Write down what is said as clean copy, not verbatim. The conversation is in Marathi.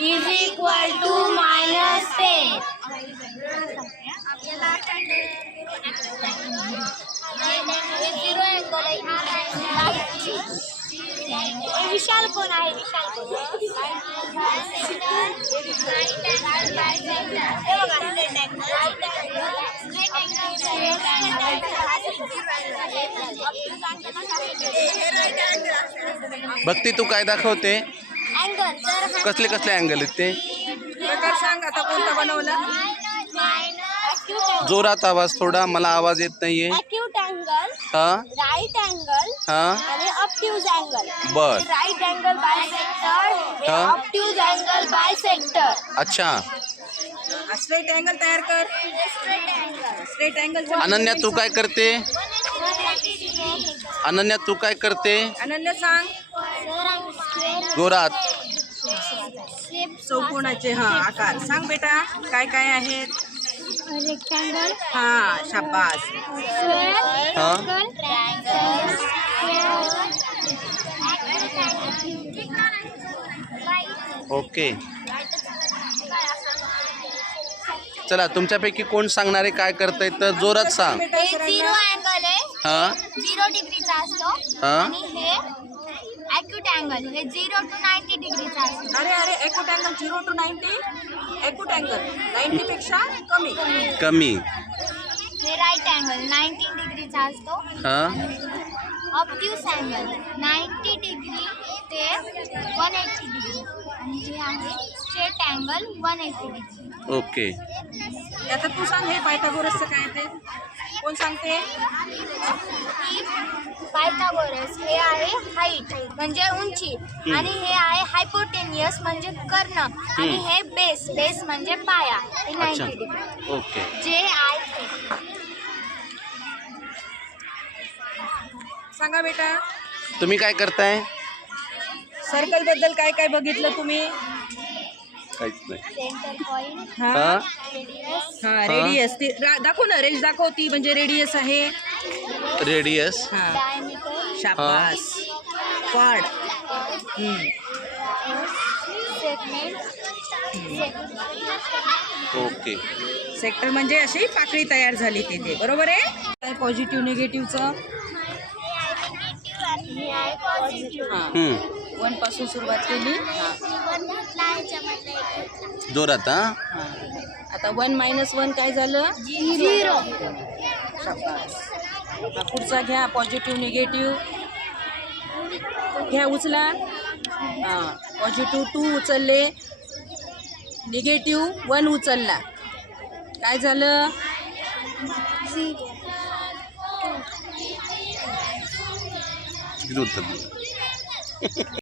is equal to -10. विशाल कोण आहे? विशाल भक्ती तू काय दाखवते? अँगल. कसले कसले अँगल आहेत ते? प्रकार सांग आता कोणता बनवला? जोरात आवाज थोडा, मला आवाज येत नाहीये. अॅक्यूट अँगल, हा राईट अँगल हा आणि ऑब्ट्यूज अँगल. बर. राईट अँगल बायसेक्टर, हा. Obtuse angle bisector. अच्छा. स्ट्रेट अँगल तयार कर. Straight angle. अनन्या तू काय करते? अनन्या तू काय करते? अनन्या सांग. जोरात. चौकोनाचे आकार सांग बेटा, काय काय आहेत? रेक्टँगल, शाबास. स्क्वेअर, हा ट्रायंगल, ओके. चला तुमच्यापैकी कोण सांगणारे काय करताय तर जोरात सांग. हे 0 अँगल आहे, हा 0 डिग्रीचा असतो. हा आणि हे अॅक्यूट अँगल, हे 0 to 90 डिग्रीचा असतो. अरे acute angle 0 to 90. Acute angle 90 पेक्षा कमी. कमी. हे राईट अँगल 90 डिग्रीचा असतो. हा ऑब्ट्यूज अँगल 90 डिग्री ते 180 डिग्री. आणि हे आहे स्ट्रेट अँगल 180 डिग्री. ओके. आता तू सांग, हे पायथागोरसचं काय ते कोण सांगते? पायथागोरस हे आहे हाईट म्हणजे उंची, आणि हे आहे हायपोटेनियस म्हणजे कर्ण, आणि हे बेस म्हणजे पाया. हे 90 डिग्री. ओके. जे आहे सांगा बेटा. तुम्ही काय करताय? सर्कल बद्दल काय काय बघितलं तुम्ही? काहीच नाही. सेंटर पॉइंट, हा रेडियस, रेडियस. ती दाखव ना, रेंज दाखव. ती म्हणजे रेडियस आहे. रेडियस. डायमीटर, शाबास. क्वाड. Segment, okay. सेक्टर म्हणजे अशी पाकळी तयार झाली तिथे, बरोबर आहे. काय पॉझिटिव्ह निगेटिव्हचं? हे आहे पॉझिटिव्ह. 1 पासून सुरुवात केली. जोरात. हा आता 1 - 1 काय झालं? 0. शाबास. पुढचा घ्या, पॉझिटिव्ह निगेटिव्ह घ्या, उचला. पॉझिटिव्ह 2 उचलले, निगेटिव्ह 1 उचलला. काय झालं? किती उत्तर दिलं?